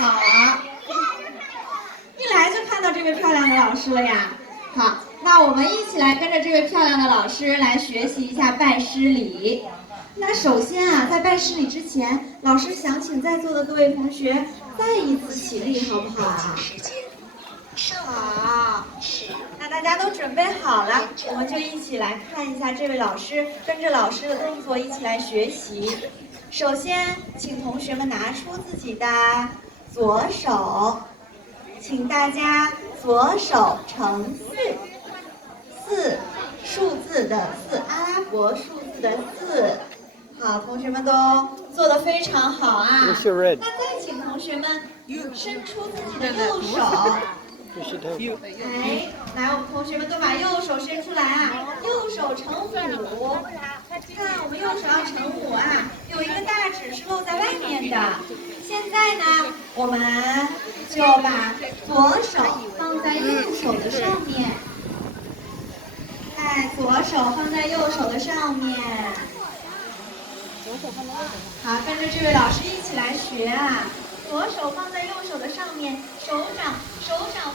好了，一来就看到这位漂亮的老师了呀。好，那我们一起来跟着这位漂亮的老师来学习一下拜师礼。那首先啊，在拜师礼之前，老师想请在座的各位同学再一次起立，好不好啊？好，那大家都准备好了，我们就一起来看一下这位老师，跟着老师的动作一起来学习。首先，请同学们拿出自己的左手，请大家左手乘四，数字的四，阿拉伯数字的四。好，同学们都做得非常好啊。那再请同学们伸出自己的右手。来，我们同学们都把右手伸出来啊，右手乘5。看，我们右手要乘5啊，有一个大指是露在外面的。现在呢，我们就把左手放在右手的上面，左手放在右手的上面。好，跟着这位老师一起来学啊。左手放在右手的上面，手掌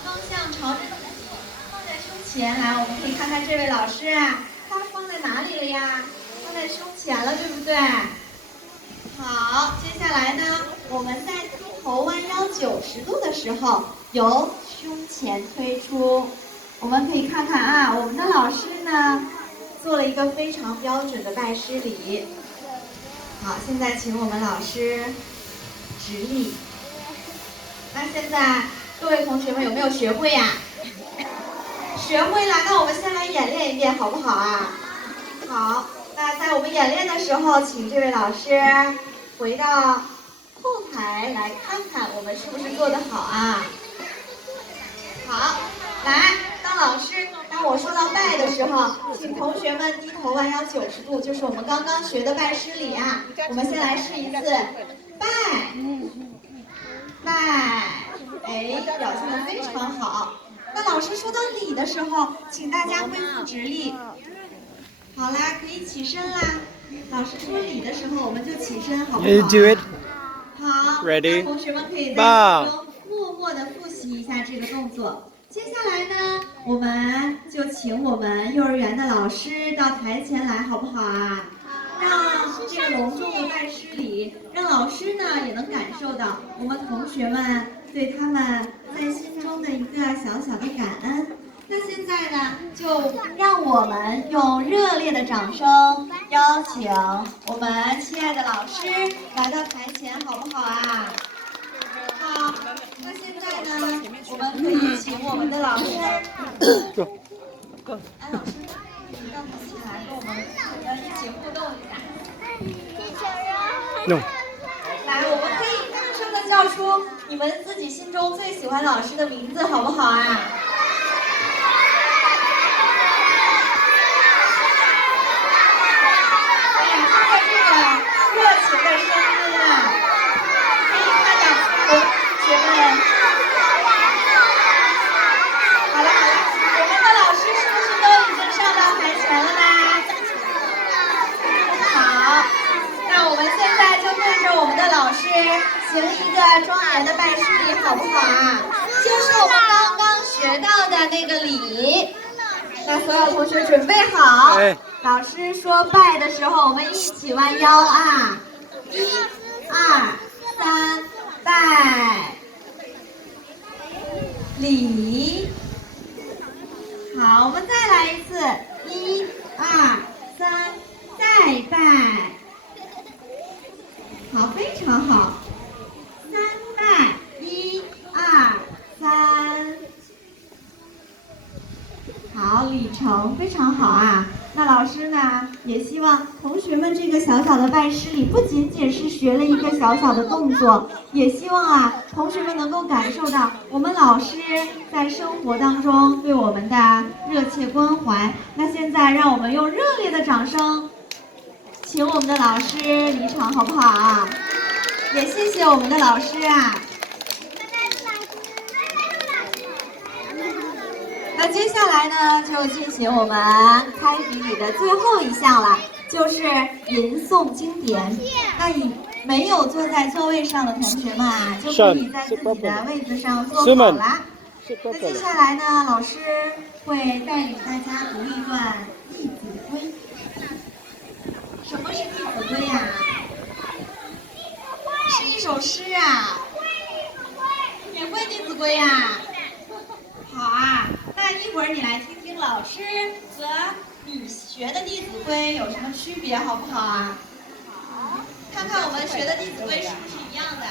方向朝着自己，放在胸前。来，我们可以看看这位老师啊，他放在哪里了呀？放在胸前了，对不对？好，接下来呢，我们在低头弯腰90度的时候，由胸前推出。我们可以看看啊，我们的老师呢，做了一个非常标准的拜师礼。好，现在请我们老师直立。那现在各位同学们有没有学会呀？学会了，那我们先来演练一遍，好不好啊？好，那在我们演练的时候，请这位老师回到后台来看看我们是不是做得好啊？好，来，当我说到拜的时候，请同学们低头弯腰90度，就是我们刚刚学的拜师礼啊。我们先来试一次，拜。表现得非常好。那老师说到礼的时候，请大家恢复直立。好啦，可以起身啦。老师说礼的时候，我们就起身，好不好？好，那同学们可以在心中默默地复习一下这个动作。接下来呢，我们就请我们幼儿园的老师到台前来，好不好啊？让这个隆重的拜师礼，让老师呢也能感受到我们同学们对他们在心中的一个小小的感恩。那现在呢，就让我们用热烈的掌声邀请我们亲爱的老师来到台前，好不好啊？好，那现在呢，我们可以请我们的老师，安老师，你到台前来跟我们一起互动一下。来，我们可以大声的叫出你们自己心中最喜欢老师的名字，好不好啊？热情的声音啊，可以看到我们同学们。好了，我们的老师是不是都已经上到台前了呢？好，那我们现在就对着我们的老师行一个庄严的拜师礼，好不好啊？就是我们刚刚学到的那个礼。那所有同学准备好。老师说拜的时候，我们一起弯腰啊！1、2、3，拜礼。好，我们再来一次，1、2、3，再拜。好，非常好。3拜，1、2、3。好，礼成，非常好啊。那老师呢，也希望同学们这个小小的拜师礼，不仅仅是学了一个小小的动作，也希望啊，同学们能够感受到我们老师在生活当中对我们的热切关怀。那现在让我们用热烈的掌声，请我们的老师离场，好不好啊？也谢谢我们的老师啊。那接下来呢，就进行我们开笔礼的最后一项了，就是吟诵经典。那没有坐在座位上的同学们啊，就可以在自己的位子上坐好啦。那接下来呢，老师会带领大家读一段《弟子规》。什么是《弟子规》呀？是一首诗啊。你会《弟子规》呀？好啊，那一会儿你来听听老师和你学的《弟子规》有什么区别，好不好啊？好。看看我们学的《弟子规》是不是一样的？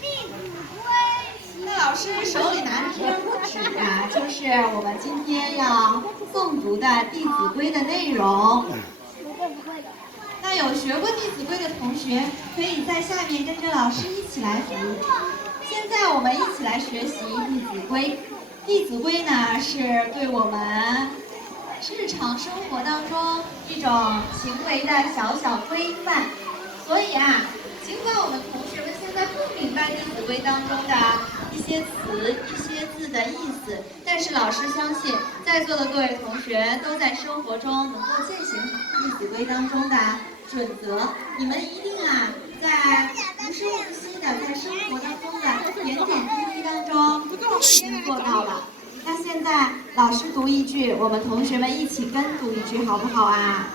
弟子规。那老师手里拿着这张纸啊，就是我们今天要诵读的《弟子规》的内容。那有学过《弟子规》的同学，可以在下面跟着老师一起来读。现在我们一起来学习《弟子规》。《弟子规》呢，是对我们日常生活当中一种行为的小小规范。所以啊，尽管我们同学们现在不明白《弟子规》当中的一些词、一些字的意思，但是老师相信，在座的各位同学都在生活中能够践行好《弟子规》当中的准则。你们一定啊，在无声无息的在生活当中的点点滴滴当中都已经做到了。那现在老师读一句，我们同学们一起跟读一句，好不好啊？